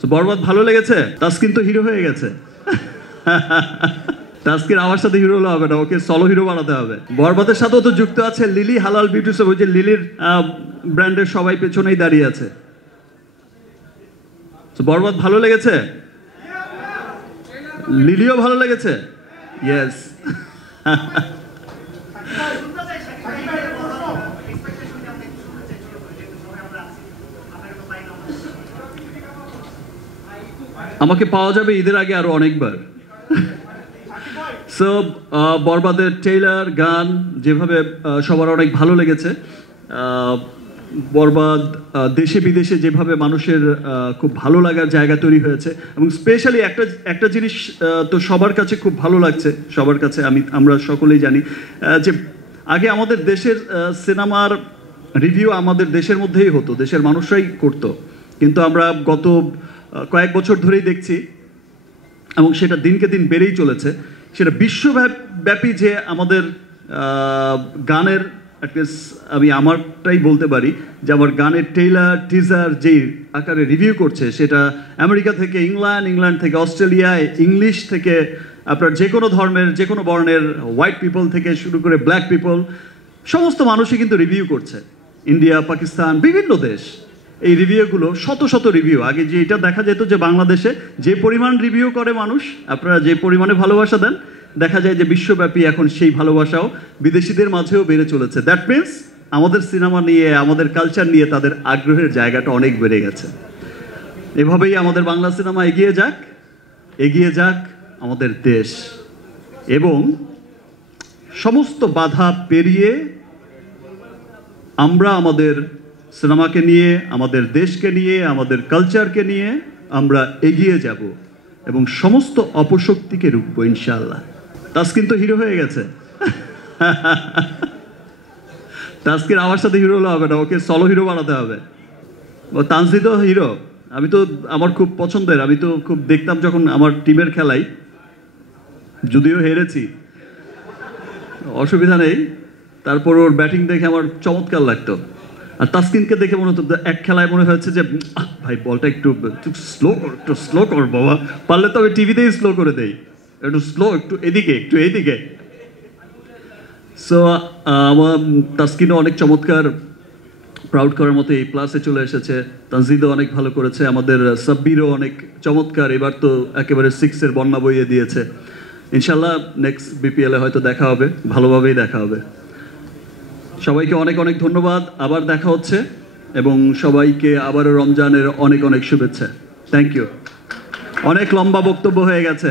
তো বরবাদ ভালো লেগেছে? তাসকিন তো হিরো হয়ে গেছে। তাসকিন আমার সাথে হিরো হলে হবে না, ওকে সলো হিরো বানাতে হবে। বরবাদের সাথেও তো যুক্ত আছে লিলি হালাল বিউটি শপ, ওই যে লিলির ব্র্যান্ডের সবাই পেছনেই দাঁড়িয়ে আছে। তো বরবাদ ভালো লেগেছে? লিলিও ভালো লেগেছে? ইয়েস। আমাকে পাওয়া যাবে ঈদের আগে আরো অনেকবার। সো বরবাদের ট্রেইলার গান যেভাবে সবার অনেক ভালো লেগেছে। বরবাদ দেশে বিদেশে যেভাবে মানুষের খুব ভালো লাগার জায়গা তৈরি হয়েছে, এবং স্পেশালি একটা জিনিস তো সবার কাছে খুব ভালো লাগছে, সবার কাছে আমরা সকলেই জানি যে আগে আমাদের দেশের সিনেমার রিভিউ আমাদের দেশের মধ্যেই হতো, দেশের মানুষরাই করতো, কিন্তু আমরা গত কয়েক বছর ধরেই দেখছি, এবং সেটা দিনকে দিন বেড়েই চলেছে, সেটা বিশ্বব্যাপী যে আমাদের গানের আমি আমারটাই বলতে পারি যে আমার গানের ট্রেইলার টিজার যেই আকারে রিভিউ করছে, সেটা আমেরিকা থেকে ইংল্যান্ড থেকে অস্ট্রেলিয়া, ইংলিশ থেকে আপনার যে কোনো ধর্মের যে কোনো বর্ণের হোয়াইট পিপল থেকে শুরু করে ব্ল্যাক পিপল, সমস্ত মানুষই কিন্তু রিভিউ করছে। ইন্ডিয়া, পাকিস্তান, বিভিন্ন দেশ এই রিভিউগুলো, শত শত রিভিউ। আগে যে এটা দেখা যেত যে বাংলাদেশে যে পরিমাণ রিভিউ করে মানুষ, আপনারা যে পরিমাণে ভালোবাসা দেন, দেখা যায় যে বিশ্বব্যাপী এখন সেই ভালোবাসাও বিদেশিদের মাঝেও বেড়ে চলেছে। দ্যাট মিনস আমাদের সিনেমা নিয়ে, আমাদের কালচার নিয়ে তাদের আগ্রহের জায়গাটা অনেক বেড়ে গেছে। এভাবেই আমাদের বাংলা সিনেমা এগিয়ে যাক আমাদের দেশ, এবং সমস্ত বাধা পেরিয়ে আমরা আমাদের সিনেমাকে নিয়ে, আমাদের দেশকে নিয়ে, আমাদের কালচারকে নিয়ে আমরা এগিয়ে যাব এবং সমস্ত অপশক্তিকে রুখবো ইনশাআল্লাহ। তাসকিন তো হিরো হয়ে গেছে। তাসকিন আমার সাথে হিরো হলে হবে না, ওকে সলো হিরো বানাতে হবে। ও তানজিদও হিরো। আমি তো আমার খুব পছন্দের, আমি তো খুব দেখতাম যখন আমার টিমের খেলাই, যদিও হেরেছি, অসুবিধা নেই, তারপর ওর ব্যাটিং দেখে আমার চমৎকার লাগতো। আর তাসকিনকে দেখে মনে হতো এক খেলায় মনে হয়েছে যে ভাই বলটা একটু স্লো কর বাবা, পারলে তো আমি টিভিতেই স্লো করে দেই, একটু স্লো, একটু এদিকে। সো আমার তাসকিনও অনেক চমৎকার, প্রাউড করার মতো এই প্লাসে চলে এসেছে। তানজিদও অনেক ভালো করেছে, আমাদের সাব্বিরও অনেক চমৎকার, এবার তো একেবারে 6-এর বন্যা বইয়ে দিয়েছে। ইনশাল্লাহ নেক্সট বিপিএলে হয়তো দেখা হবে, ভালোভাবেই দেখা হবে। সবাইকে অনেক অনেক ধন্যবাদ, আবার দেখা হচ্ছে, এবং সবাইকে আবারও রমজানের অনেক অনেক শুভেচ্ছা। Thank you. অনেক লম্বা বক্তব্য হয়ে গেছে।